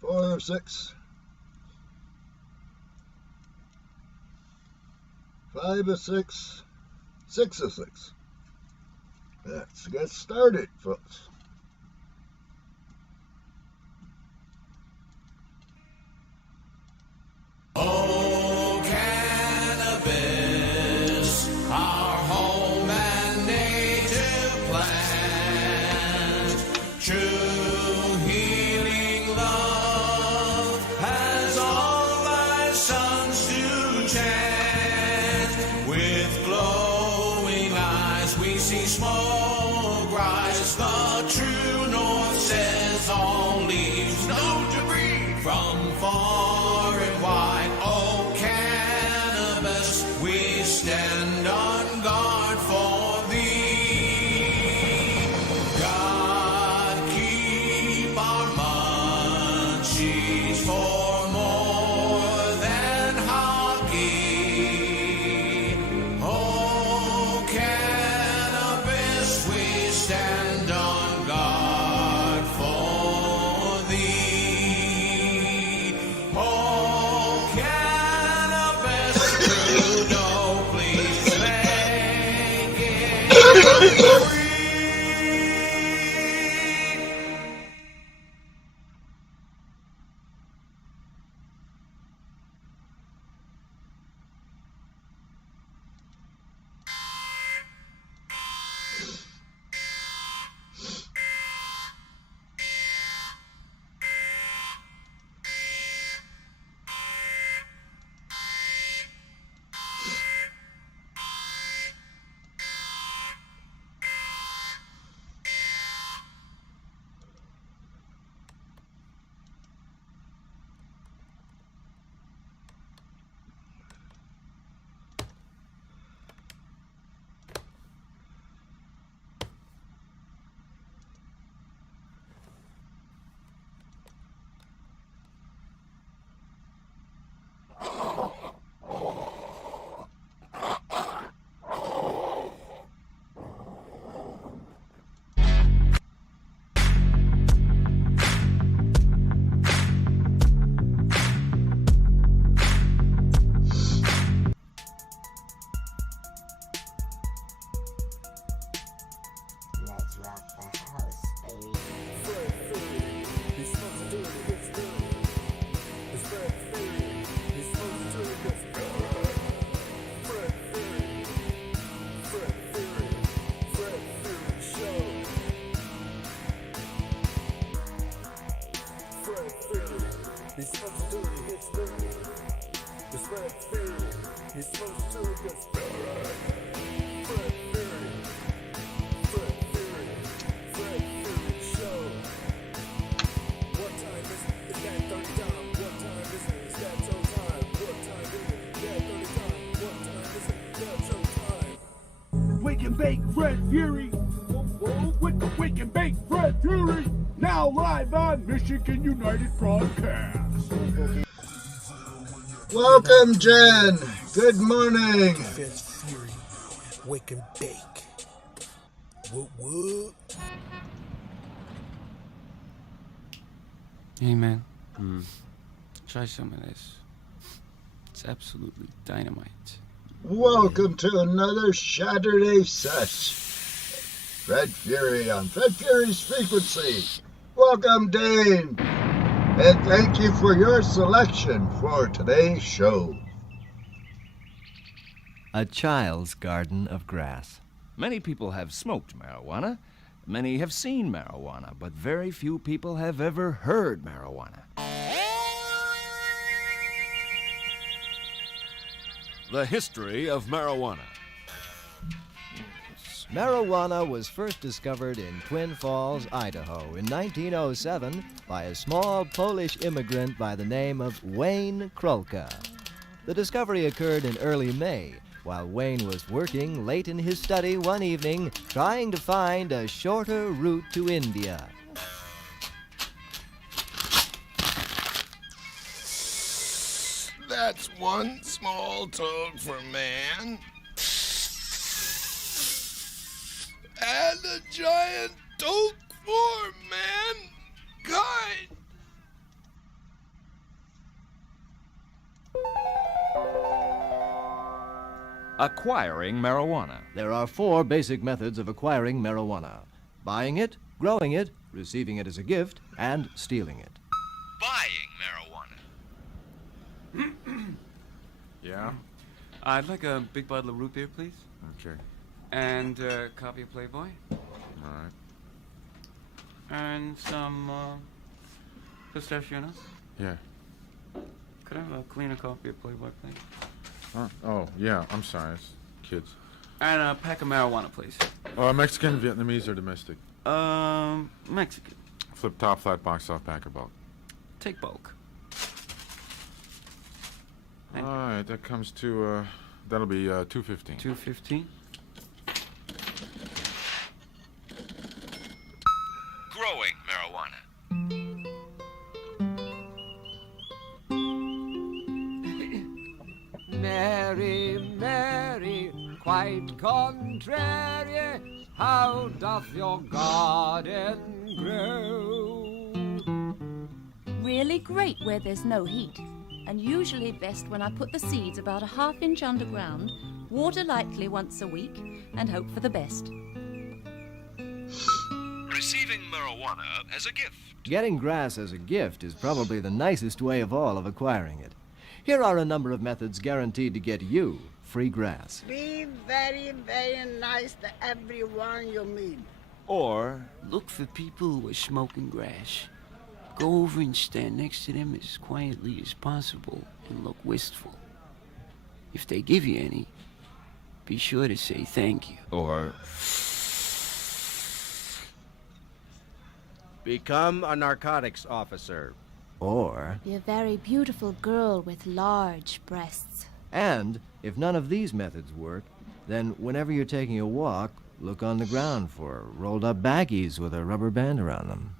4 of 6. 5 of 6. 6 of 6. Let's get started, folks. Oh, cannabis, our home and native plant. True healing love has all thy sons to chant. With glowing eyes we see smoke rise. The true north says all leaves, no debris from far and wide. Oh, cannabis, we stand on guard for thee. God, keep our munchies for more than hockey. Oh, cannabis, we stand on guard for thee. Oh, cannabis, Trudeau, please make it free. Let's rock the house, baby. Wake and Bake Fred Fury with the Wake and Bake Fred Fury, now live on Michigan United Broadcast. Welcome, Jen. Good morning. Fred Fury, Wake and Bake. What? Hey man, try some of this. It's absolutely dynamite. Welcome to another Saturday Sesh. Fred Fury on Fred Fury's Frequency. Welcome, Dane. And thank you for your selection for today's show. A Child's Garden of Grass. Many people have smoked marijuana. Many have seen marijuana, but very few people have ever heard marijuana. The history of marijuana. Marijuana was first discovered in Twin Falls, Idaho in 1907 by a small Polish immigrant by the name of Wayne Krolka. The discovery occurred in early May, while Wayne was working late in his study one evening trying to find a shorter route to India. That's one small toad for man, and a a giant toad for mankind. Acquiring marijuana. There are 4 basic methods of acquiring marijuana: buying it, growing it, receiving it as a gift, and stealing it. Buying marijuana. Yeah? I'd like a big bottle of root beer, please. Okay. And a copy of Playboy. All right. And some pistachio nuts. Yeah. Could I have a cleaner copy of Playboy, please? Oh, yeah. I'm sorry. It's kids. And a pack of marijuana, please. Mexican, Vietnamese, or domestic? Mexican. Flip top, flat box, soft pack, or bulk? Take bulk. All right. That comes to, that'll be $2.15. $2.15. Growing marijuana. Mary, Mary, quite contrary, how doth your garden grow? Really great where there's no heat, and usually best when I put the seeds about a half-inch underground, water lightly once a week, and hope for the best. Receiving marijuana as a gift. Getting grass as a gift is probably the nicest way of all of acquiring it. Here are a number of methods guaranteed to get you free grass. Be very, very nice to everyone you meet. Or Look for people who are smoking grass. Go over and stand next to them as quietly as possible and look wistful. If they give you any, be sure to say thank you. Or become a narcotics officer. Or, Be a very beautiful girl with large breasts. and if none of these methods work, then whenever you're taking a walk, look on the ground for rolled up baggies with a rubber band around them.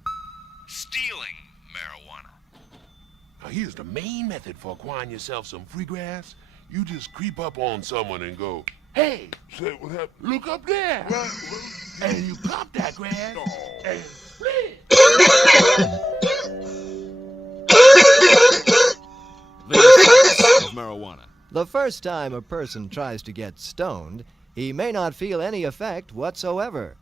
stealing marijuana. Now, here's the main method for acquiring yourself some free grass. You just creep up on someone and go, "Hey, say what happened? Look up there." And you pop that grass. And Of marijuana. The first time a person tries to get stoned, he may not feel any effect whatsoever.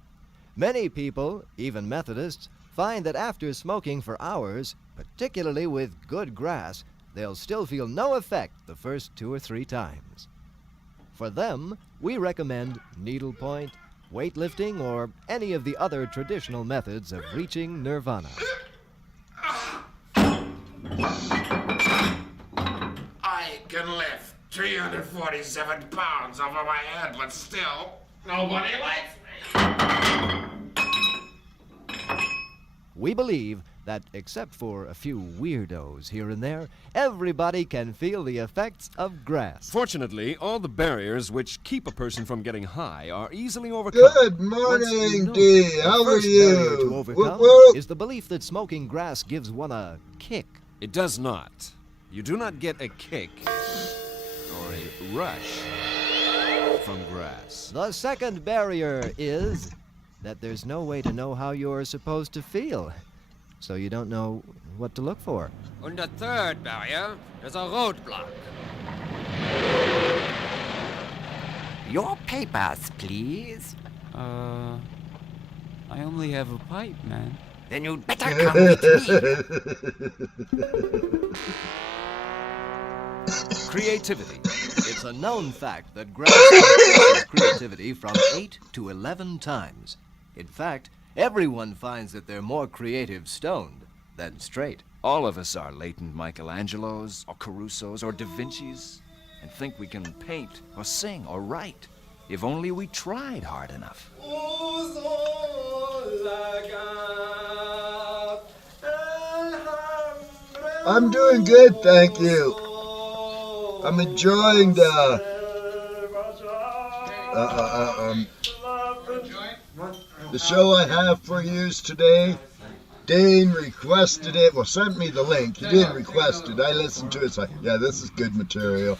Many people, even Methodists, find that after smoking for hours, particularly with good grass, they'll still feel no effect the first 2 or 3 times. For them, we recommend needlepoint, weightlifting, or any of the other traditional methods of reaching nirvana. I can lift 347 pounds over my head, but still, nobody likes me. We believe that, except for a few weirdos here and there, everybody can feel the effects of grass. Fortunately, all the barriers which keep a person from getting high are easily overcome. Good Once morning, you know D. the How are first barrier to you? overcome Whoop. is the belief that smoking grass gives one a kick. It does not. You do not get a kick or a rush from grass. The second barrier is that there's no way to know how you're supposed to feel, so you don't know what to look for. And the third barrier is a roadblock. Your papers, please. I only have a pipe, man. Then you'd better come with me. Creativity. It's a known fact that grass increases creativity from 8 to 11 times. In fact, everyone finds that they're more creative stoned than straight. All of us are latent Michelangelos or Carusos or Da Vincis and think we can paint or sing or write if only we tried hard enough. I'm doing good, thank you. I'm enjoying the show I have for you today. Dane requested it. Well, sent me the link. He didn't request it. I listened to it. It's like, yeah, this is good material.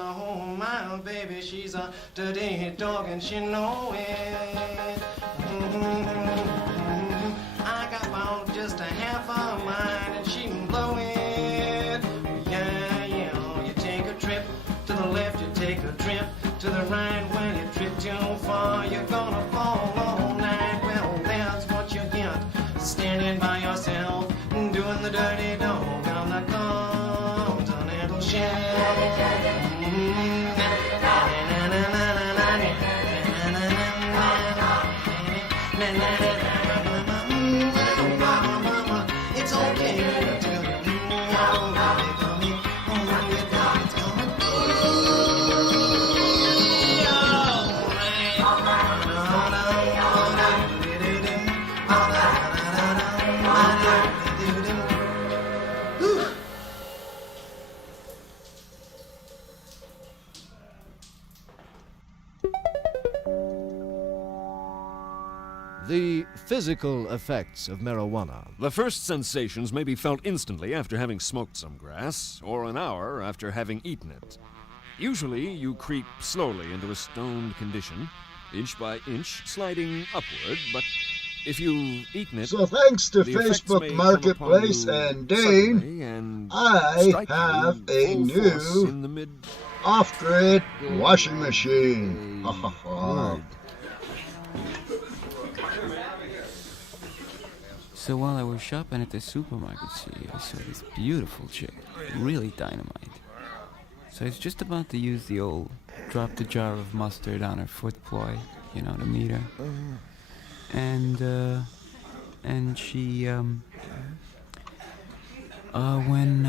Oh my baby, she's a dirty dog and she know it. I got about just a half a mind and she can blow it. Yeah, yeah, you take a trip to the left, you take a trip to the right. When you trip too far, you're gonna fall all night. Well, that's what you get, standing by yourself, doing the dirty dog on the continental shelf. It's okay to tell you, The physical effects of marijuana. The first sensations may be felt instantly after having smoked some grass, or an hour after having eaten it. Usually, you creep slowly into a stoned condition, inch by inch, sliding upward, but if you've eaten it... So thanks to the effects Facebook may Marketplace come upon you and Dane, and I strike you have a full force new in the mid... off-grid washing machine. So while I was shopping at the supermarket, I saw this beautiful chick, really dynamite. So I was just about to use the old drop the jar of mustard on her foot ploy, you know, to meet her. And she, when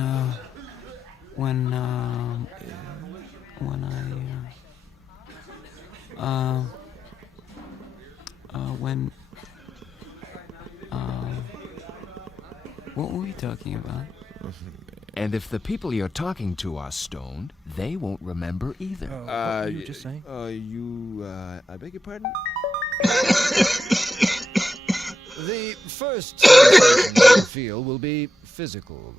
what were we talking about? And if the people you're talking to are stoned, they won't remember either. What were you just saying? I beg your pardon? The first sensation you'll feel will be physical.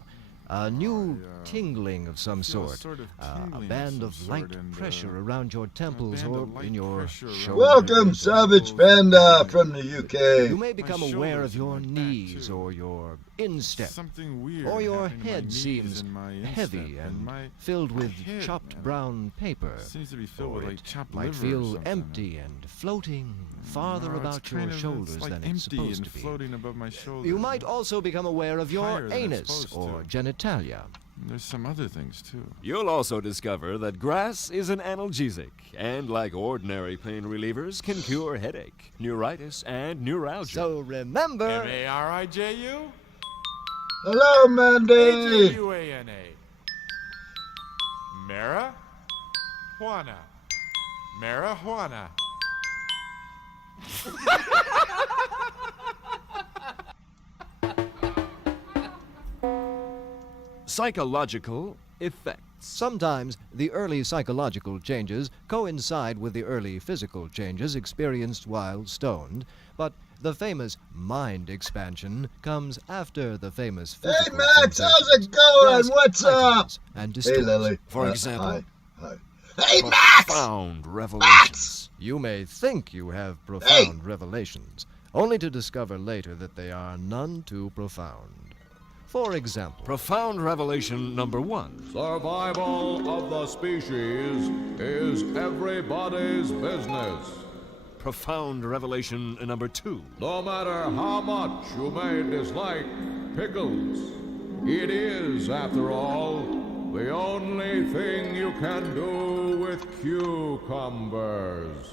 A new tingling of some sort. A band of light pressure around your temples or in your shoulders. Welcome, Savage Panda from the UK. You may become aware of your knees or your instep. Or your head seems heavy and filled with chopped brown paper. Seems to be filled with like chopped might liver or feel something. empty and floating farther about your shoulders than it's supposed to be. Floating above my shoulders. You might also become aware of your Higher than it's anus supposed or to. genitalia. There's some other things too. You'll also discover that grass is an analgesic, and like ordinary pain relievers, can cure headache, neuritis, and neuralgia. So remember... M-A-R-I-J-U? Hello, Mandy. A-J-U-A-N-A. Marijuana. Marijuana. Psychological effects. Sometimes the early psychological changes coincide with the early physical changes experienced while stoned, but the famous mind expansion comes after the famous physical Hey, Max, how's it going? What's up? And Hey, Lily. For example, Hi. Hey, profound revelations. You may think you have profound revelations, only to discover later that they are none too profound. For example, profound revelation number 1. Survival of the species is everybody's business. Profound revelation number 2. No matter how much you may dislike pickles, it is, after all, the only thing you can do with cucumbers.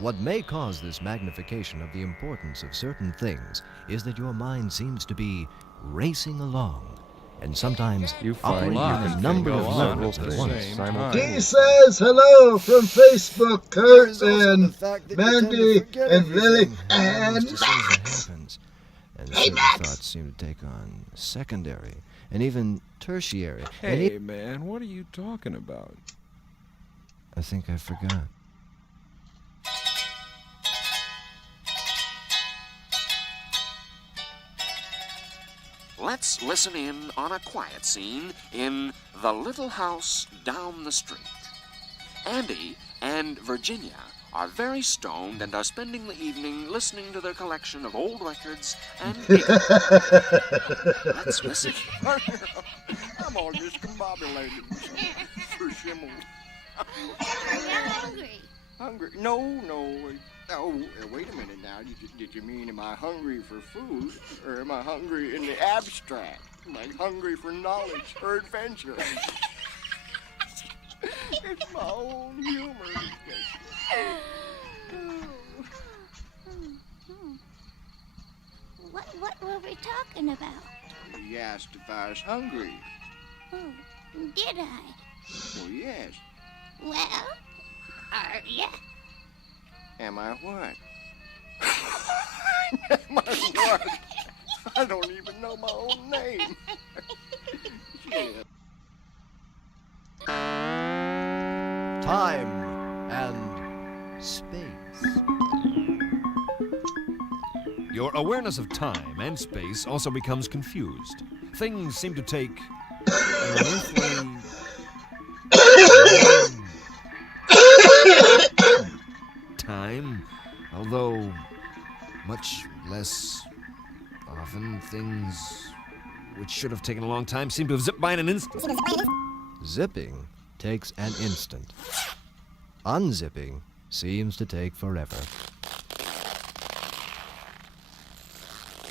what may cause this magnification of the importance of certain things is that your mind seems to be racing along, and sometimes operating on a number of levels at once. D says hello from Facebook, Kurt and Mandy and Lily and Max. And Hey, certain Max. thoughts seem to take on secondary and even tertiary. Hey, man, what are you talking about? I think I forgot. let's listen in on a quiet scene in The Little House Down the Street. Andy and Virginia are very stoned and are spending the evening listening to their collection of old records and let's listen. I'm all discombobulated. For shimmel. Are you hungry? Hungry? No. Oh, wait a minute now. Did you mean am I hungry for food? Or am I hungry in the abstract? Am I hungry for knowledge or adventure? It's my own humor. What were we talking about? You asked if I was hungry. Oh, did I? Well, yes. Well, are ya? Am I what? Am I what? I don't even know my own name. Shit. Time and space. Your awareness of time and space also becomes confused. Things seem to take an unearthly time, although much less often things which should have taken a long time seem to have zipped by in an instant. Zipping takes an instant. Unzipping seems to take forever.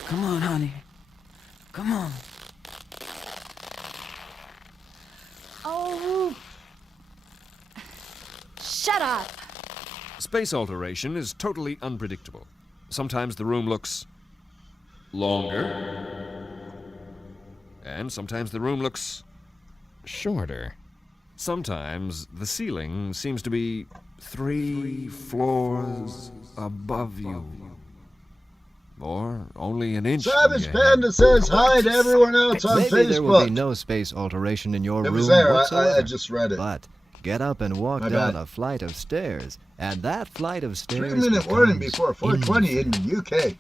Come on, honey. Come on. Oh. Shut up. Space alteration is totally unpredictable. Sometimes the room looks longer, and sometimes the room looks shorter. Sometimes the ceiling seems to be 3 floors above you, or only an inch. Savage Panda says hi to everyone else on Maybe Facebook. there will be no space alteration in your It room was there. whatsoever. I just read it. But get up and walk My down bad. a flight of stairs, and that flight of stairs 3-minute warning becomes before 4:20 in the UK.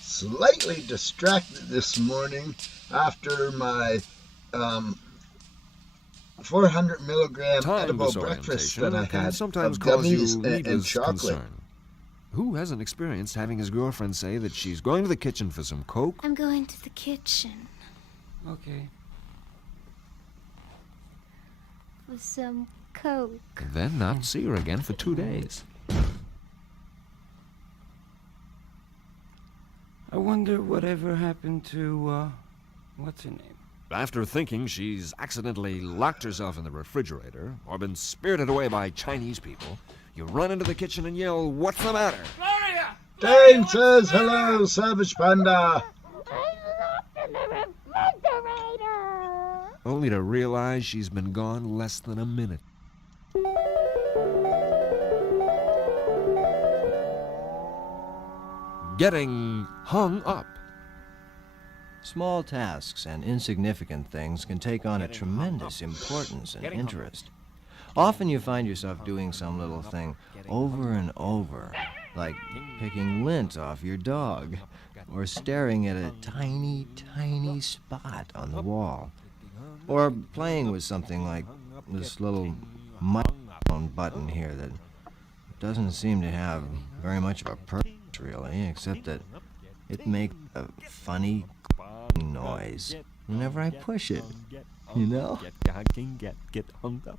Slightly distracted this morning after my 400 milligram Time edible breakfast disorientation that I can had sometimes of cause you gummies and needless chocolate. concern. Who hasn't experienced having his girlfriend say that she's going to the kitchen for some Coke? I'm going to the kitchen Okay. for some Coke. And then not see her again for 2 days. I wonder whatever happened to, what's her name? After thinking she's accidentally locked herself in the refrigerator or been spirited away by Chinese people, you run into the kitchen and yell, "What's the matter?" Gloria! Dane says hello, Savage Panda. Only to realize she's been gone less than a minute. Getting hung up. Small tasks and insignificant things can take on a tremendous importance and interest. Often you find yourself doing some little thing over and over, like picking lint off your dog, or staring at a tiny, tiny spot on the wall, or playing with something like this little microphone button here that doesn't seem to have very much of a purpose, really, except that it makes a funny noise whenever I push it, you know? Get hung up.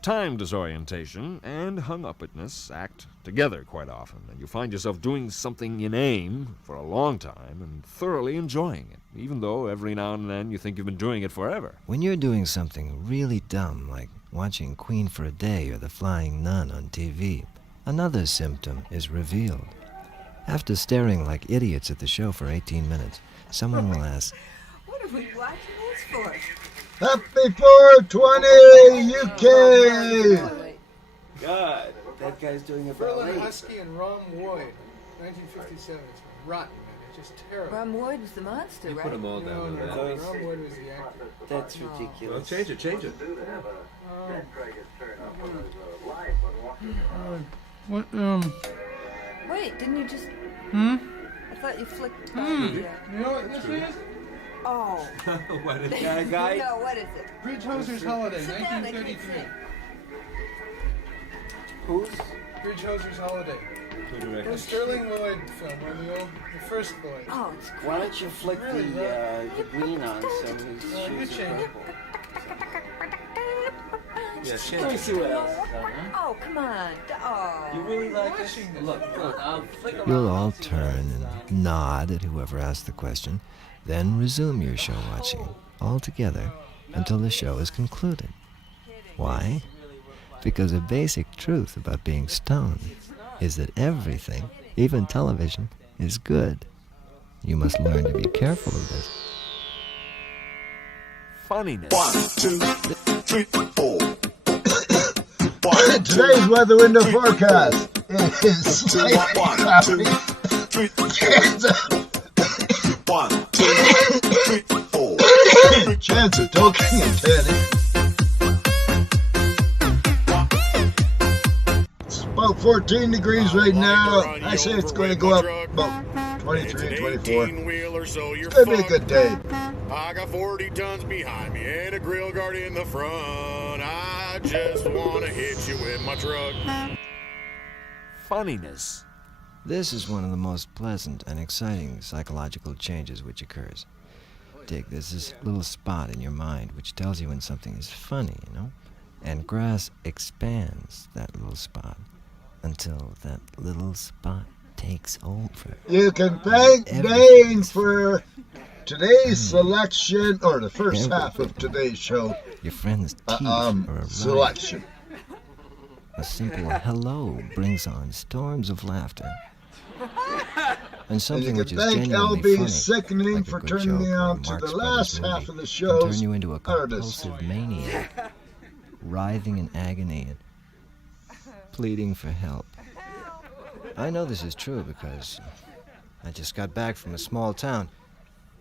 Time disorientation and hung-upness act together quite often, and you find yourself doing something inane for a long time and thoroughly enjoying it, even though every now and then you think you've been doing it forever. When you're doing something really dumb, like watching Queen for a Day or The Flying Nun on TV, another symptom is revealed. After staring like idiots at the show for 18 minutes, someone will ask, What are we watching this for? Happy 420 UK! God, that guy's doing a Berlin ballet. Husky and Ron Wood, 1957. It's rotten, man. It's just terrible. Ron Wood is the monster, right? Put them all down. No, Ron Wood was the actor. That's ridiculous. Change it. What, Wait, didn't you just... Hmm? I thought you flicked... You know what this is? Oh. What is that, guy? No, what is it? Bridge Hoser's Holiday, Sit down, I can't 1933. Who's? Bridge Hoser's Holiday. Who The directed? Sterling Lloyd film, one of the first Lloyd. Oh, it's great. Why don't you flick the green on so his good shoes are change. purple? Yes, Let me see what else is on, huh? Oh, come on. Oh. You really like this? Look, I'll flick around. You'll all turn and nod at whoever asked the question, then resume your show watching, all together, until the show is concluded. Why? Because a basic truth about being stoned is that everything, even television, is good. You must learn to be careful of this. Funniness. 1, 2, 3, 4. Today's weather window forecast is slightly cloudy. 1, 2, 3, 4. Chance of toking and tanning. It's about 14 degrees right now. I say it's going to go up about 23, 24. It's going to be a good day. I got 40 tons behind me and a grill guard in the front. I just want to hit you with my truck. Funniness. This is one of the most pleasant and exciting psychological changes which occurs. Dig, there's this little spot in your mind which tells you when something is funny, you know? And grass expands that little spot until that little spot takes over. You can thank Dane for today's selection, or the first half of today's show. Your friend's teeth are a selection. A simple hello brings on storms of laughter. And something And you which can is thank genuinely LB funny, Sickening like a for good turning me joke or a on to Marx the Brothers last movie, half of the can show's turn you into a artist. compulsive maniac, writhing in agony and pleading for help. I know this is true because I just got back from a small town.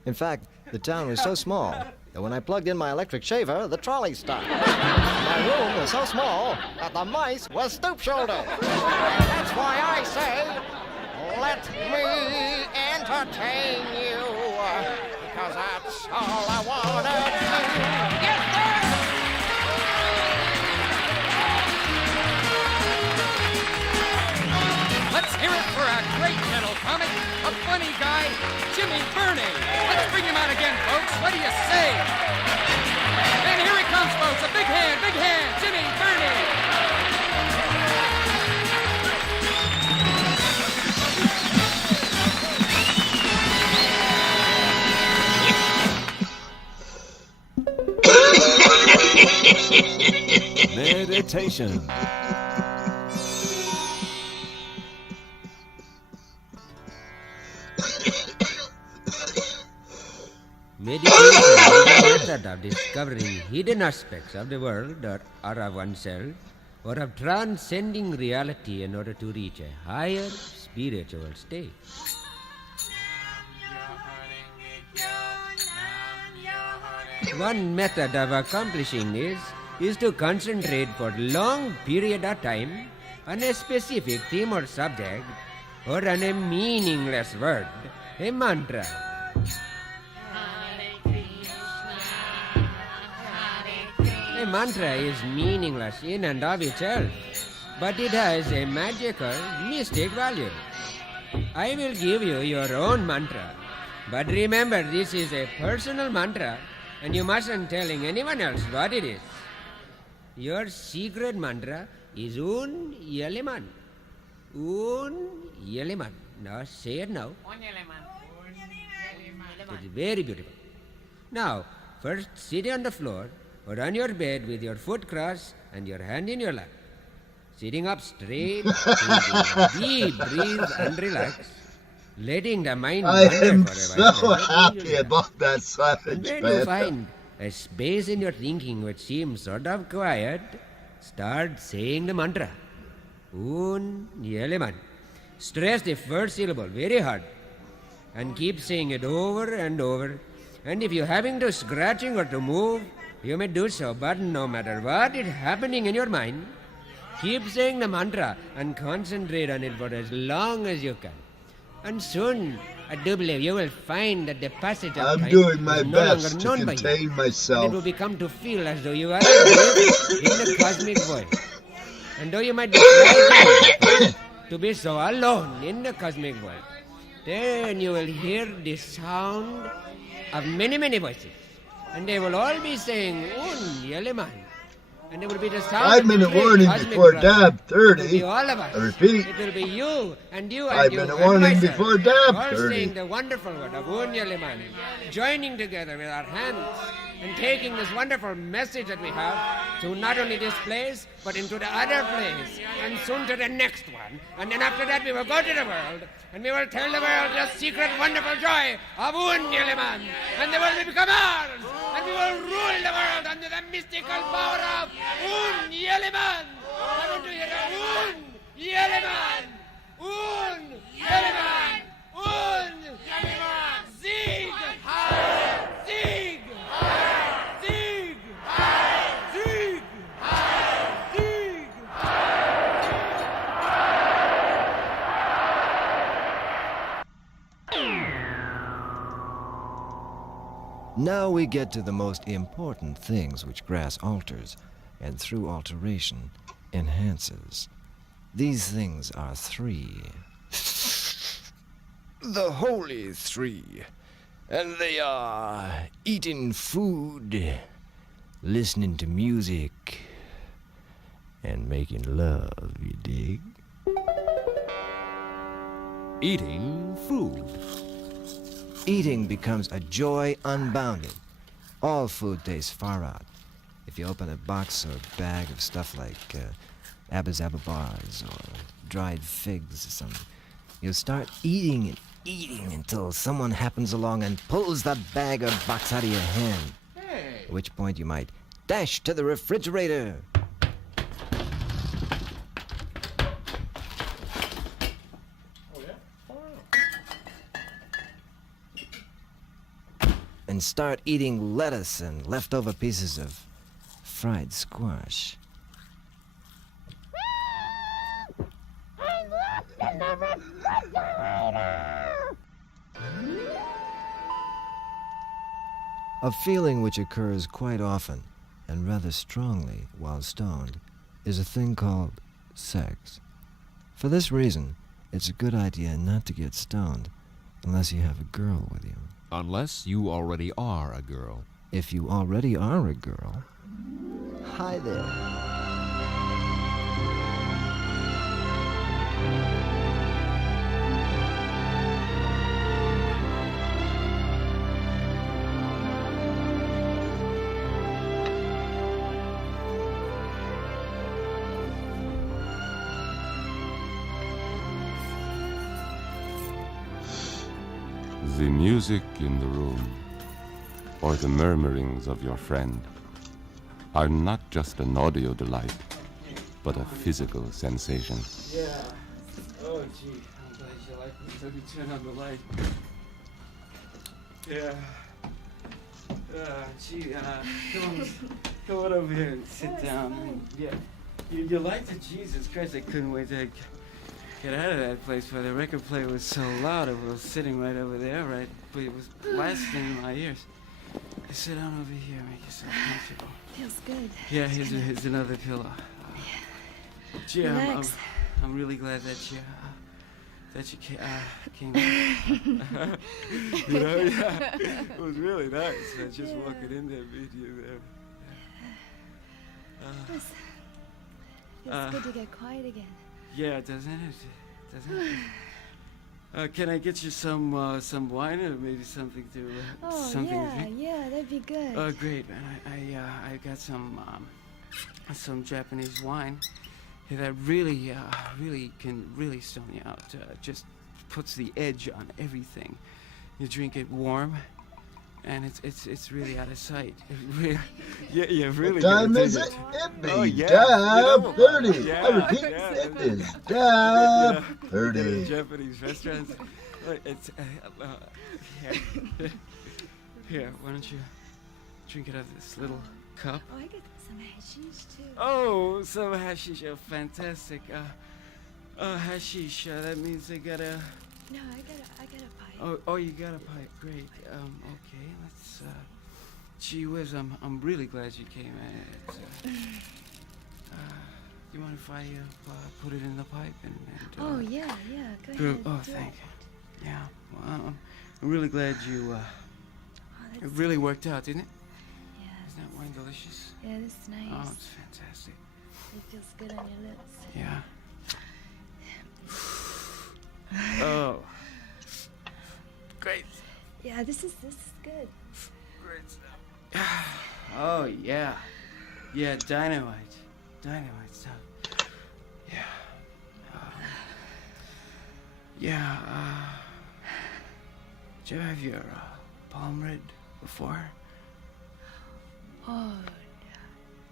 In fact, the town was so small that when I plugged in my electric shaver, the trolley stopped. My room was so small that the mice were stoop-shouldered. That's why I say, let me entertain you, because that's all I want to do. Get there! Let's hear it for a great little comic, a funny guy, Jimmy Burney. Let's bring him out again, folks. What do you say? And here he comes, folks. A big hand, Jimmy Burney. Meditation. Meditation is a method of discovering hidden aspects of the world or of oneself, or of transcending reality in order to reach a higher spiritual state. One method of accomplishing this is to concentrate for a long period of time on a specific theme or subject, or on a meaningless word, a mantra. A mantra is meaningless in and of itself, but it has a magical, mystic value. I will give you your own mantra, but remember this is a personal mantra and you mustn't telling anyone else what it is. Your secret mantra is Un Yeleman. Un Yeleman. Now say it now. It's very beautiful. Now, first sit on the floor or on your bed with your foot crossed and your hand in your lap. Sitting up straight, deep breathe and relax, letting the mind I wander am for a while. so happy about that savage And when man. you find a space in your thinking which seems sort of quiet, start saying the mantra. Un Yeleman. Stress the first syllable very hard and keep saying it over and over. And if you're having to scratching or to move, you may do so, but no matter what is happening in your mind, Keep saying the mantra and concentrate on it for as long as you can. And soon, I do believe you will find that the passage of I'm time doing my is no longer best to known by you. contain myself. And it will become to feel as though you are alive in the cosmic void. And though you might be frightened to be so alone in the cosmic void, then you will hear the sound of many, many voices. And they will all be saying, Un Yeleman. And it will be the sound 5-minute of the warning cosmic before brother. dab It will 30. be all of us. I repeat. It will be you and you and 5-minute you warning and myself, before dab all 30. saying the wonderful word of Un Yeleman, joining together with our hands and taking this wonderful message that we have to not only this place, but into the other place, and soon to the next one. And then after that we will go to the world, and we will tell the world the secret wonderful joy of Un Yeleman. And the world will become ours, and we will rule the world under the mystical power of Un Yeleman. I want to hear the Un Yeleman! Un Yeleman! Un Yeleman! Sieg! Sieg! Sieg! Sieg! Sieg! Now we get to the most important things which grass alters, and through alteration, enhances. These things are three. The holy three. And they are eating food, listening to music, and making love, you dig? Eating food. Eating becomes a joy unbounded. All food tastes far out. If you open a box or bag of stuff like Abba bars or dried figs or something, you'll start eating and eating until someone happens along and pulls that bag or box out of your hand. At which point you might dash to the refrigerator. And start eating lettuce and leftover pieces of fried squash. A feeling which occurs quite often and rather strongly while stoned is a thing called sex. For this reason, it's a good idea not to get stoned unless you have a girl with you. Unless you already are a girl. If you already are a girl, hi there. The music in the room, or the murmurings of your friend, are not just an audio delight, but a physical sensation. Yeah. Oh, gee. I'm glad you like me. Let me turn on the light. Yeah. Gee, come on over here and sit down. And, yeah. You liked it? Jesus Christ, I couldn't wait to get out of that place where the record player was so loud. It was sitting right over there, right? But it was blasting in my ears. Sit down over here, make yourself comfortable. Feels good. Yeah, here's another pillow. Gee, Relax. I'm really glad that you came back. You know, yeah, it was really nice. Just walking in there, meeting you there. Feels good to get quiet again. Yeah, doesn't it? Doesn't it? Can I get you some wine or maybe something to something to drink? Yeah, that'd be good. Oh, great, man! I got some Japanese wine that really can really stone you out. Just puts the edge on everything. You drink it warm, and it's really out of sight. Yeah, really. What time is it? It be dab 30. Yeah, I repeat, it is dab 30. In Japanese restaurants. It's here. Why don't you drink it out of this little cup? Oh, I get some some hashish too. Oh, some hashish. Oh, fantastic. Hashish. That means I gotta... No, I got a pipe. Oh, you got a pipe. Great. Okay, let's, gee whiz, I'm really glad you came. You mind if I, put it in the pipe and oh, yeah, go ahead. Oh, thank you. Yeah, well, I'm really glad you, it really worked out, didn't it? Yeah. Isn't that wine delicious? Yeah, this is nice. Oh, it's fantastic. It feels good on your lips. Yeah. Oh. Great. Yeah, this is good. Great stuff. Oh, yeah. Yeah, dynamite. Dynamite stuff. Yeah. Did you have your palm read before? Oh,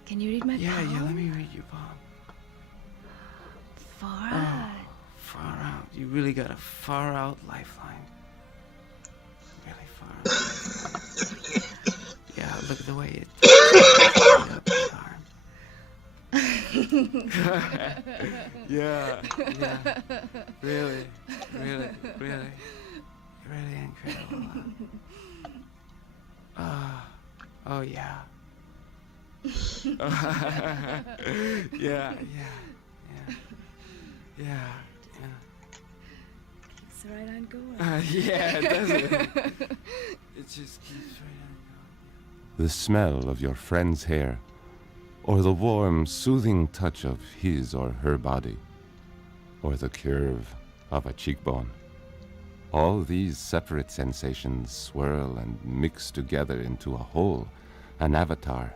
can you read my palm? Yeah, let me read your palm. Far out. Far out. You really got a far out lifeline. Really far out. Yeah, look at the way it up his arm. Yeah. Really incredible. Oh yeah. Yeah. Keeps right on going. Yeah, it does. It just keeps right on going. The smell of your friend's hair, or the warm, soothing touch of his or her body, or the curve of a cheekbone. All these separate sensations swirl and mix together into a whole, an avatar,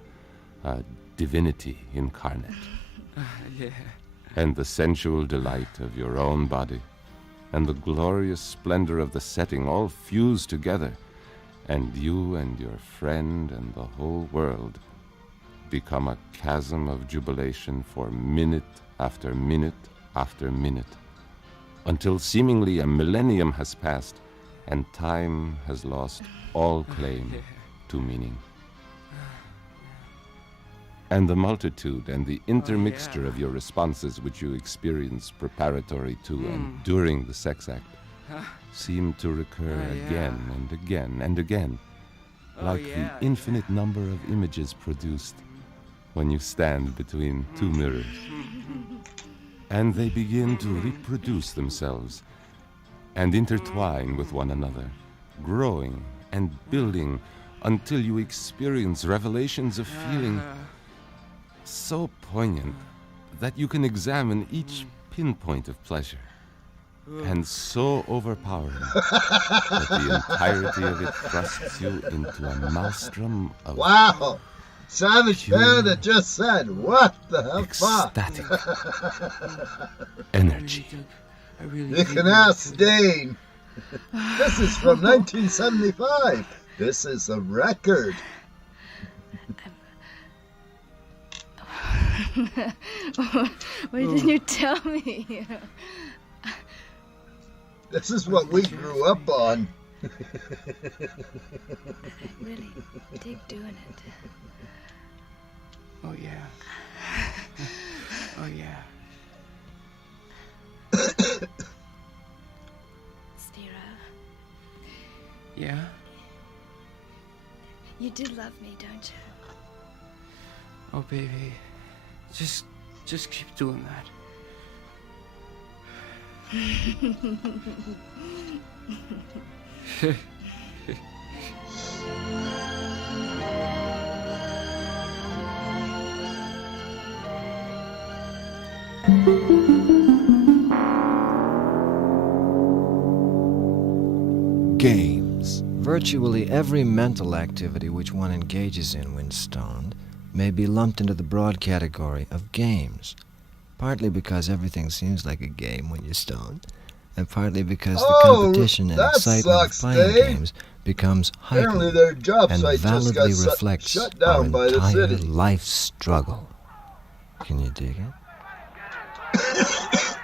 a divinity incarnate. Yeah. And the sensual delight of your own body, and the glorious splendor of the setting all fuse together, and you and your friend and the whole world become a chasm of jubilation for minute after minute after minute, until seemingly a millennium has passed and time has lost all claim to meaning. And the multitude and the intermixture of your responses which you experience preparatory to and during the sex act seem to recur again and again and again, like the infinite number of images produced when you stand between two mirrors. And they begin to reproduce themselves and intertwine with one another, growing and building until you experience revelations of feeling so poignant that you can examine each pinpoint of pleasure, and so overpowering that the entirety of it thrusts you into a maelstrom of wow! Savage Panda just said, what the fuck? ecstatic energy. You can ask Dane. This is from 1975. This is a record. Why didn't you tell me? This is what we grew up on. I really dig doing it. Oh yeah. Oh yeah. Spiro. Yeah? You do love me, don't you? Oh baby. Just keep doing that. Games. Virtually every mental activity which one engages in when stoned may be lumped into the broad category of games, partly because everything seems like a game when you're stoned, and partly because the competition and excitement of playing games becomes heightened and validly reflects our entire life struggle. Can you dig it?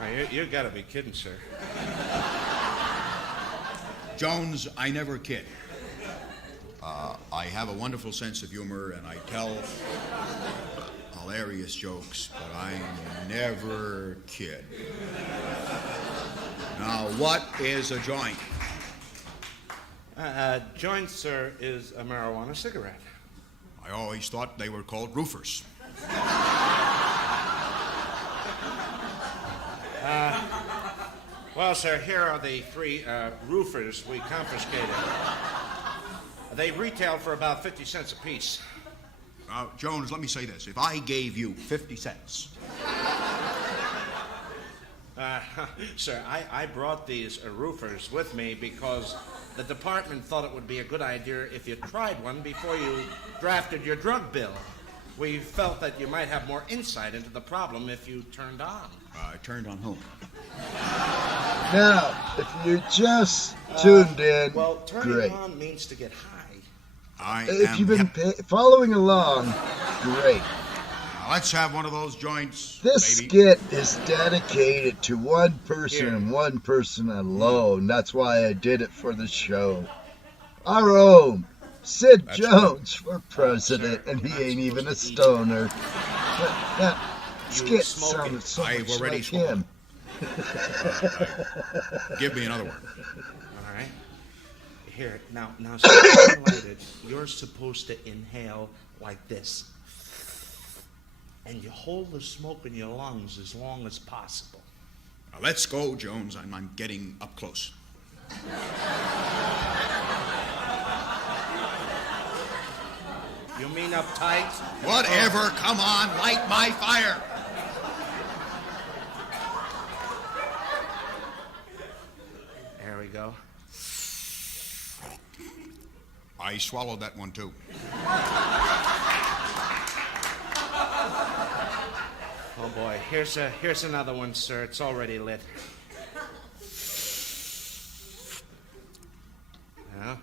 Oh, you gotta be kidding, sir. Jones, I never kid. I have a wonderful sense of humor, and I tell hilarious jokes, but I never kid. Now, what is a joint? Joint, sir, is a marijuana cigarette. I always thought they were called roofers. Well, sir, here are the 3 roofers we confiscated. They retail for about 50 cents apiece. Jones, let me say this. If I gave you 50 cents... Sir, I brought these roofers with me because the department thought it would be a good idea if you tried one before you drafted your drug bill. We felt that you might have more insight into the problem if you turned on. Turned on whom? Now, if you just tuned in, well, turning great. on means to get high. If you've been following along, great. Now, let's have one of those joints, This baby. skit is dedicated to one person and one person alone. That's why I did it for the show. Our own Sid Jones for president, and he ain't even a stoner. But that skit sounded so I've much already like him. Give me another one. All right. Here, now, so lighted, you're supposed to inhale like this. And you hold the smoke in your lungs as long as possible. Now, let's go, Jones. I'm getting up close. You mean uptight? Whatever. Come on, light my fire. There we go. I swallowed that one, too. Oh boy, here's another one, sir. It's already lit. Well,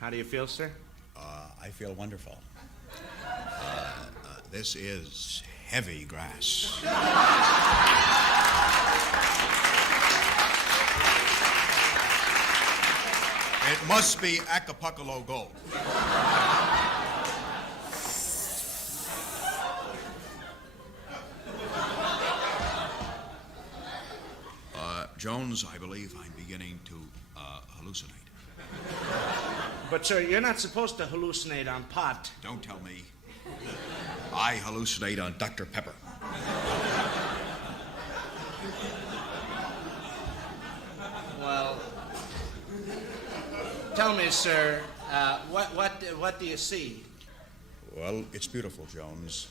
how do you feel, sir? I feel wonderful. This is heavy grass. It must be Acapulco gold. Jones, I believe I'm beginning to hallucinate. But, sir, you're not supposed to hallucinate on pot. Don't tell me. I hallucinate on Dr. Pepper. Well, tell me, sir, what do you see? Well, it's beautiful, Jones.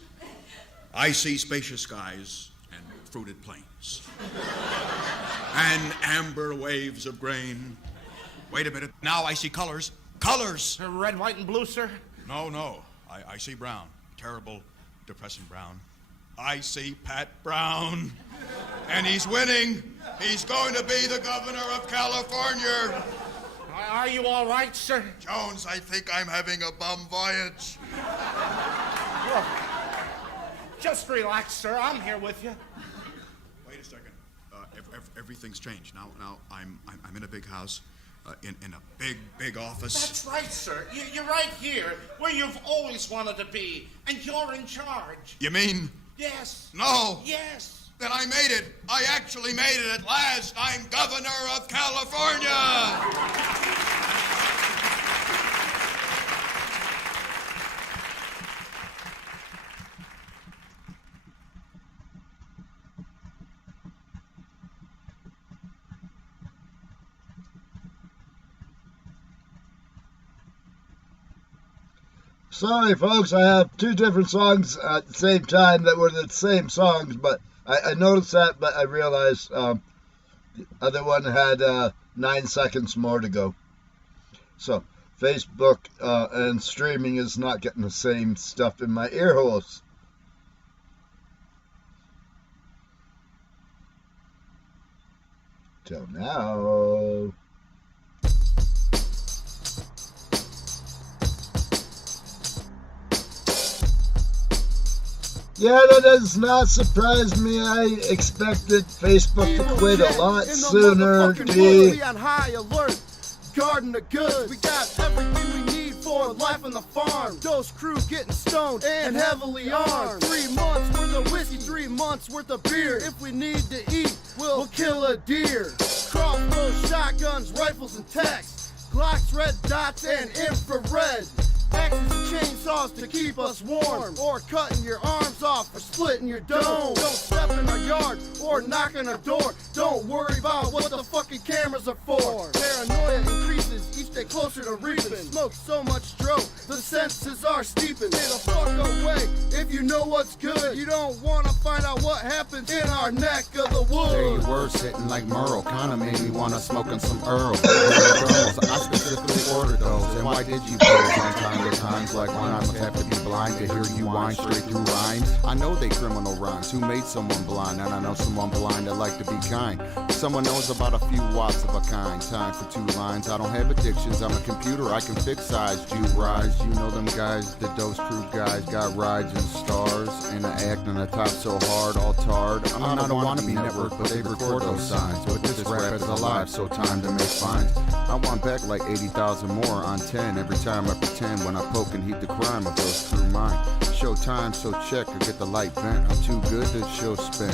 I see spacious skies and fruited plains. And amber waves of grain. Wait a minute. Now I see colors. Colors! Red, white, and blue, sir? No. I see brown. Terrible, depressing brown. I see Pat Brown. And he's winning. He's going to be the governor of California. Are you all right, sir? Jones, I think I'm having a bum voyage. Look, just relax, sir. I'm here with you. Wait a second. Everything's changed. Now I'm in a big house, in a big office. That's right, sir. You're right here, where you've always wanted to be, and you're in charge. You mean? Yes. No. Yes. Then I made it. I actually made it at last. I'm governor of California. Sorry, folks, I have two different songs at the same time that were the same songs, but I noticed that, but I realized the other one had 9 seconds more to go. So, Facebook and streaming is not getting the same stuff in my ear holes. Till now. Yeah, that does not surprise me. I expected Facebook to quit a lot sooner, We on high alert, guarding the goods. We got everything we need for life on the farm. Dose crew getting stoned and heavily armed. 3 months worth of whiskey, 3 months worth of beer. If we need to eat, we'll kill a deer. Crossbows, shotguns, rifles, and techs. Glocks, red dots, and infrared. Axes and chainsaws to keep us warm, or cutting your arms off or splitting your dome. Don't step in our yard or knock on our door. Don't worry about what the fucking cameras are for. Paranoia increases each day closer to reaping. Smoke so much dro, the senses are steeping. Stay the fuck away if you know what's good. You don't wanna find out what happens in our neck of the woods. They were sitting like Merle, kinda made me wanna smoke on some Earl. I specifically ordered those, and why did you pose on time? The times like when I must have to be blind to hear you whine straight through rhymes. I know they criminal rhymes. Who made someone blind? And I know someone blind that like to be kind. Someone knows about a few watts of a kind. Time for 2 lines. I don't have addictions. I'm a computer. I can fix size. You rise. You know them guys, the Dose Crew guys, got rides and stars. And I act on the top so hard, all tarred. I'm not a wannabe network, but they record those signs. But this rap is alive, so time to make fines. I want back like 80,000 more on 10 every time I pretend when I poke and heat the crime of those through mine. Show time, so check or get the light bent. I'm too good to show spin.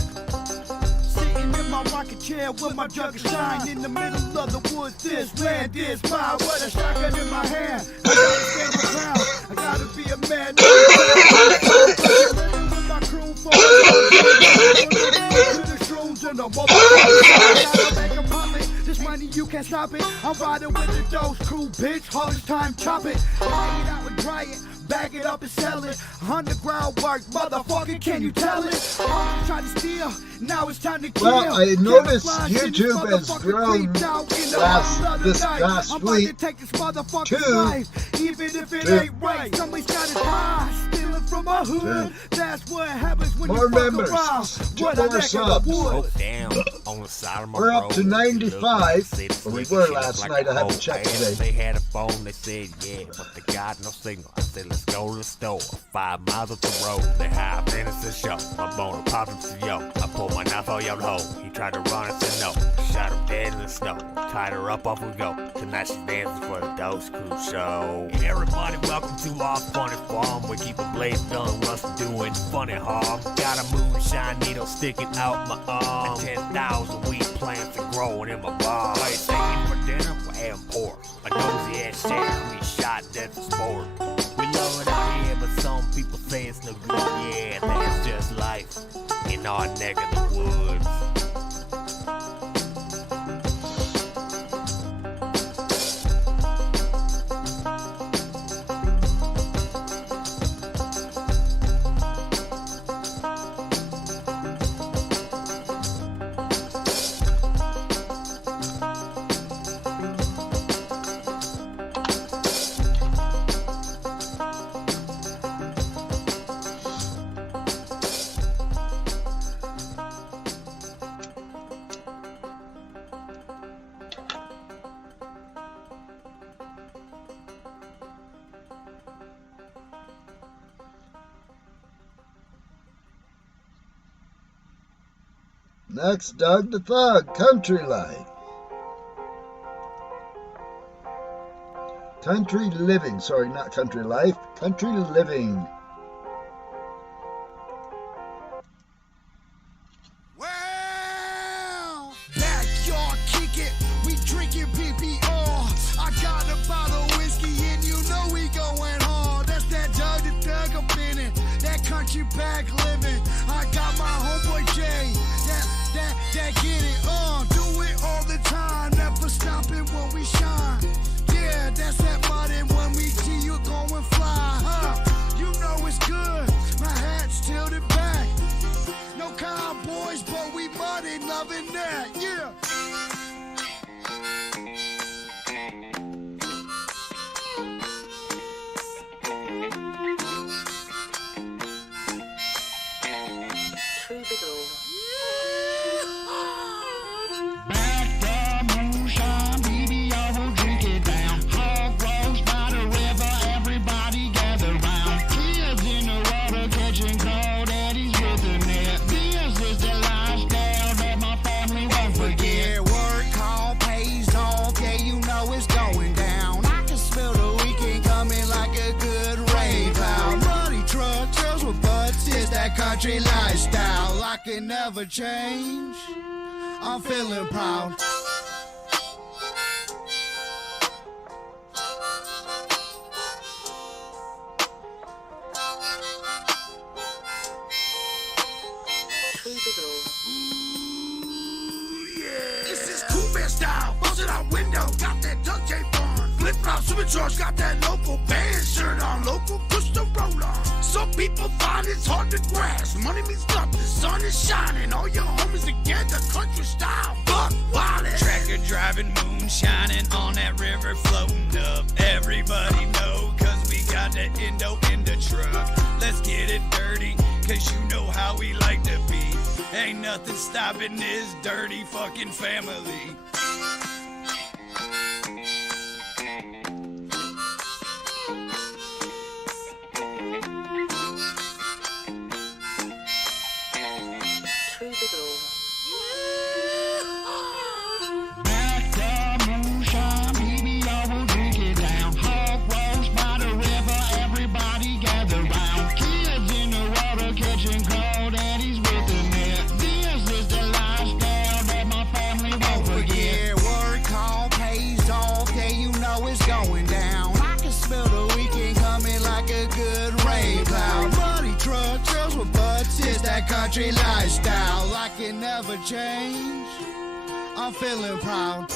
Sitting in my rocking chair with my jug of shine in the middle of the woods. This land is mine. With a shotgun in my hand, I gotta stand my ground. I gotta be a man. Living with my crew for to the shrooms and the motherfuckers. Make a profit. This money you can't stop it. I'm riding with the Dose Crew, bitch. Hardest time, chop it. Hang it out and dry it. Bag it up and sell it. Underground work, motherfucker, can you tell it? Try to steal, now it's time to kill. Well, I noticed YouTube has grown this last week even if it ain't right. Somebody's gotta die. Stealing from a hood. That's what happens when more you fuck members, around. 2 more subs. We're up to 95, or we were last night. I haven't checked today. They had a phone, they said, yeah, but they got no signal. I said, let's go to the store, 5 miles up the road. They high minutes to show. My boner popped him to yo. I pulled my knife out your hole. He tried to run and said no. Shot him dead in the snow. Tied her up, off we go. Tonight she's dancing for the Dose Crew show. Everybody, welcome to our funny farm. We keep a blaze done, rust doing funny harm. Got a moonshine needle sticking out my arm. 10,000 wheat plants are growing in my barn. What you thinking for dinner? We're having pork. A nosy ass sheriff, we shot dead for sport. We love it out here, but some people say it's no good. Yeah, that's just life in our neck of the woods. Next, Doug the Thug, Country Life. Country Living, sorry, not Country Life, Country Living. Backyard kick it, we drinking PPR. I got a bottle of whiskey and you know we going hard. That's that Doug the Thug up in it, that country pack living. I got my homeboy Jay, that get it on. Do it all the time, never stopping when we shine. Yeah, that's that mud and when we see you going fly, huh? You know it's good, my hat's tilted back. No cowboys, but we muddy, loving that, yeah. Daddy country lifestyle I can never change. I'm feeling proud. This is cool man style, buzzing out window, got that Duck J fun. Flip flop, supercharged, got that local band shirt on, local push the roll on. Some people find it's hard to grasp. Money means nothing, the sun is shining, all your homies together, country style, fuck wildin'. Tracker driving, moon shining on that river floating up. Everybody know, cause we got that Indo in the truck. Let's get it dirty, cause you know how we like to be. Ain't nothing stopping this dirty fucking family. Country lifestyle I can never change. I'm feeling proud.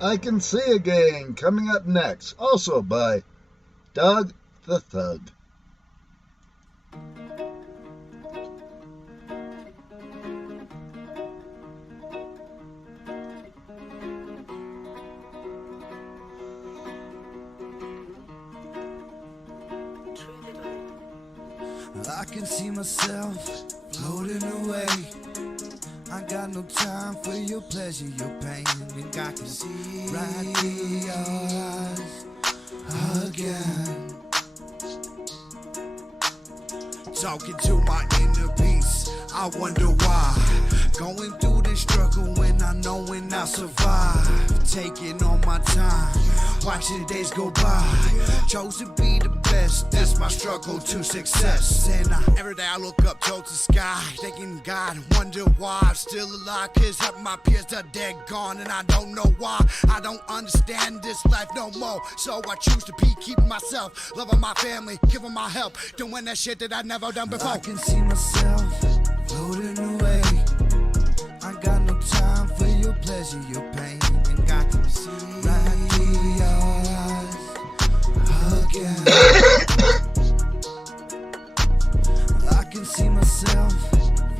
I Can See Again coming up next, also by Doug the Thug. I can see myself floating away. I got no time for your pleasure, your pain. And I can see right through your eyes again. Talking to my inner peace, I wonder why. Going through this struggle when I know when I survive. Taking all my time, watching the days go by. Chose to be the best, that's my struggle to success. And every day I look up towards the sky, thanking God, wonder why I'm still alive. Cause half my peers are dead gone, and I don't know why. I don't understand this life no more, so I choose to be keeping myself, loving my family, giving my help, doing that shit that I never done before. I can see myself floating away. I got no time for your pleasure, your pain. And I can see right through your eyes again. I can see myself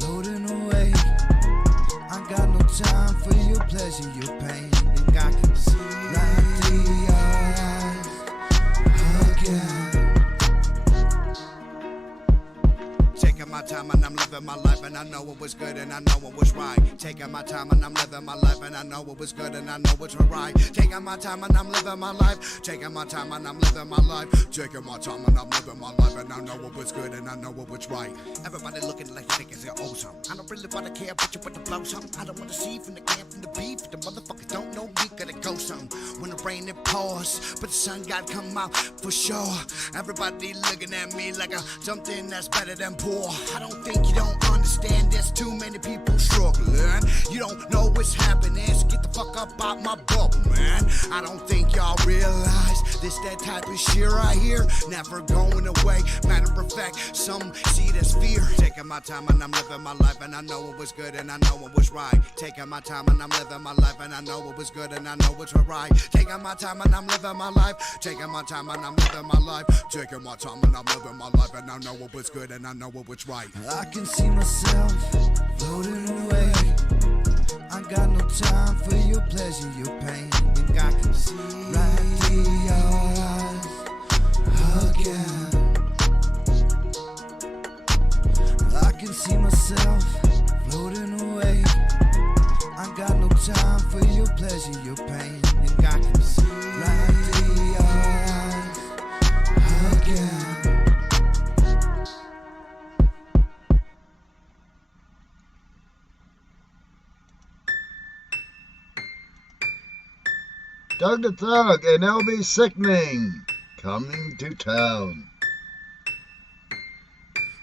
floating away. I got no time for your pleasure, your pain. And I can see right through your eyes again. Taking my time and I'm living my life, and I know what was good and I know what was right. Taking my time and I'm living my life, and I know what was good and I know what's right. Taking my time and I'm living my life. Taking my time and I'm living my life. Taking my time and I'm living my life, and I know what was good and I know what was right. Everybody looking like you niggas are awesome. I don't really wanna care about you, but to blow something. I don't wanna see from the camp from the beef. If the motherfuckers don't know me, gotta go some. When the rain it pours, but the sun gotta come out for sure. Everybody looking at me like something that's better than poor. I don't think you don't understand, there's too many people struggling. You don't know what's happening, so get the fuck up out my bubble, man. I don't think y'all realize this that type of shit right here, never going away. Matter of fact, some see it as fear. Taking my time and I'm living my life, and I know what was good and I know what was right. Taking my time and I'm living my life, and I know what was good and I know what's right. Taking my time and I'm living my life. Taking my time and I'm living my life. Taking my time and I'm living my life, and I know what was good and I know what was right. I can see myself floating away. I got no time for your pleasure, your pain. And I can see right through your eyes again. I can see myself floating away. I got no time for your pleasure, your pain. And I can see right through your eyes again. Doug the Thug and LB Sickening coming to town.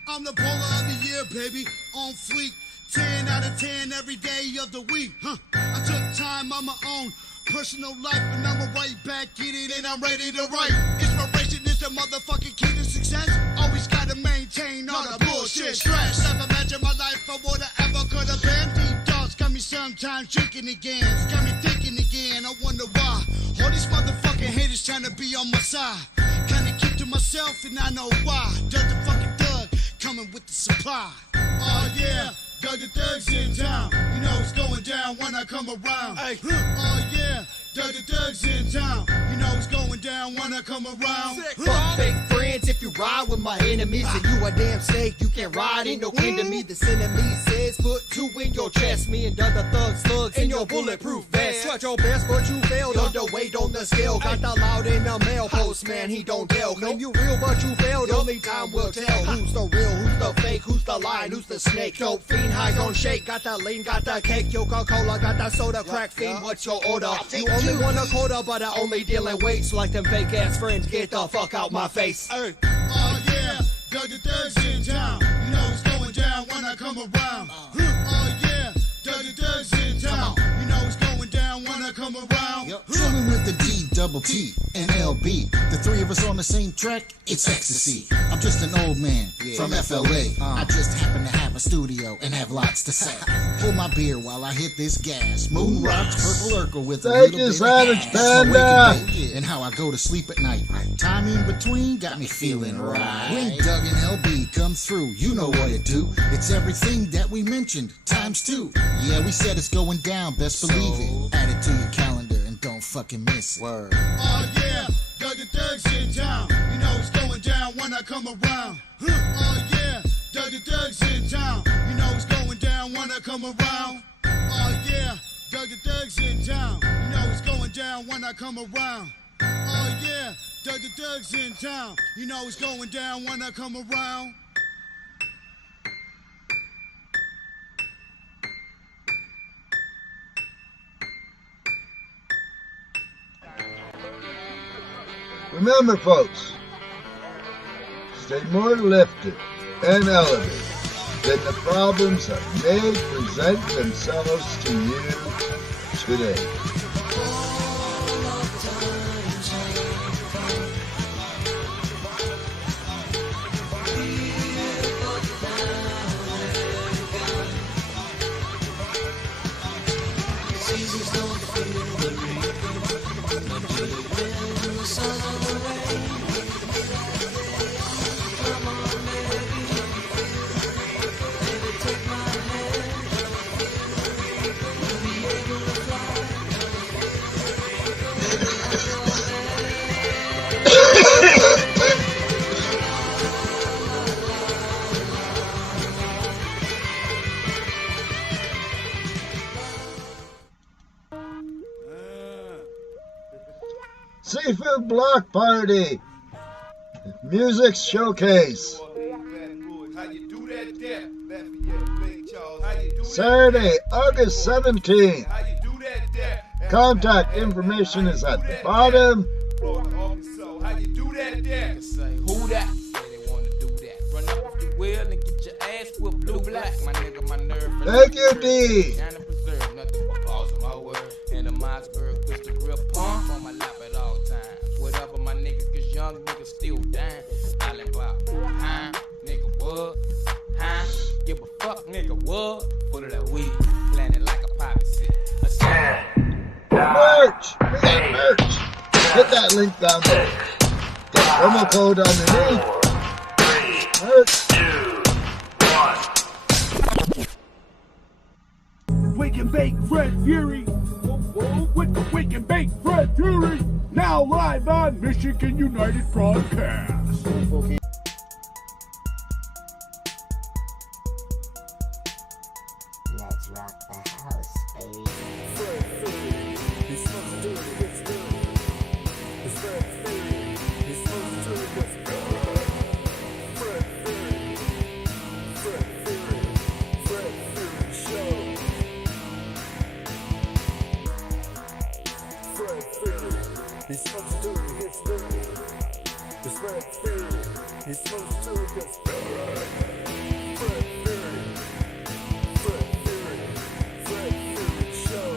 I'm the baller of the year, baby, on fleek. 10 out of 10 every day of the week. I took time on my own personal life, and I'ma right back in it, and I'm ready to write. Inspiration is the motherfucking key to success. Always gotta maintain all the bullshit stress. Never imagine my life I would've ever could have been. Deep thoughts got me sometimes drinking again. It's got me thinking again. I wonder why all these motherfucking haters trying to be on my side. Kinda keep to myself, and I know why. Doug the fucking Thug coming with the supply. Oh yeah. Doug the Thug's in town. You know it's going down when I come around. Hey. Oh yeah, Doug the Thug's in town. You know it's going down when I come around. Fuck fake friends if you ride with my enemies. And you a damn snake, you can't ride, ain't no kin to me. The enemy says put two in your chest. Me and Doug the Thug slugs in your bulletproof vest. Tried your best but you failed, underweight on the scale. Got the loud in the mail post, man, he don't tell. Claim you real but you failed, only time will tell. Who's the real, who's the fake, who's the lion, who's the snake. Dope fiend, high on shake, got that lean, got that cake. Coca-Cola, got that soda, crack fiend, what's your order? You only want a quarter, but I only deal in weights. Like them fake ass friends, get the fuck out my face. Hey. Oh yeah, Doug the Thug's in town. You know it's going down when I come around. Oh yeah, Doug the Thug's in town. You know it's going down when I come around. Chillin' with the D-double-T and LB. The three of us on the same track, it's ecstasy. I'm just an old man from FLA. I just happen to have a studio and have lots to say. Hold my beer while I hit this gas. Moon rocks, purple Urkel with a Thank little you, bit Savage of gas. That's my Panda. waking day, and how I go to sleep at night. Time in between got me feeling right. When Doug and LB come through, you know what it do. It's everything that we mentioned, times two. Yeah, we said it's going down, best believe it. Add it to your calendar and don't fucking miss it. Word. Oh yeah, Doug the Thug's in town. You know it's going down when I come around. Oh yeah, Doug the Thug's in town. You know it's going down when I come around. Oh yeah, Doug the Thug's in town. You know it's going down when I come around. Oh yeah, Doug the Thug's in town. You know it's going down when I come around. Remember, folks, stay more lifted and elevated than the problems that may present themselves to you today. Seafood Block Party Music Showcase Saturday, August 17th. Contact information is at the bottom. Who that? They wanna do that. Run up the wheel and get your ass with blue black. My nigga, my nerve. Thank you, D. Kinda preserve nothing but pause of my word. And the Mossberg crystal grip pump on my lap at all times. Whatever my niggas, cause young niggas still dying. Island Bob, huh? Nigga, what? Huh? Give a fuck, nigga, what? Full of that weed, planted like a poppy seed. Merch! We got merch! Hit that link down there. Get promo code underneath. Merch. Wake and Bake Fred Fury. With the Wake and Bake Fred Fury. Now live on Michigan United Broadcast. Let's rock the house, baby. Fred It's so serious. Fred Fury Show.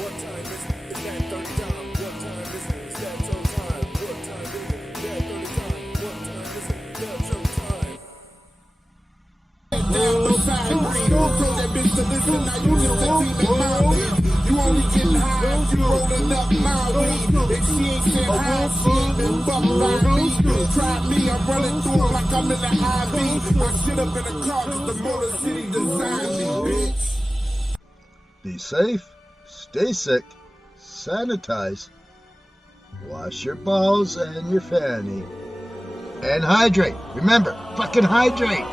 What time is it? It's that 30 time. What time is it? It's that show time. What time is it? That 30 time. What time is it? That show time. You only getting high if you rolling up my weed. If she ain't said hi, she ain't been fucked by me. Try me, I'm running through them like I'm in the IV. I sit up in the car cause the Motor City designed me, bitch. Be safe, stay sick, sanitize, wash your balls and your fanny, and hydrate. Remember, fucking hydrate.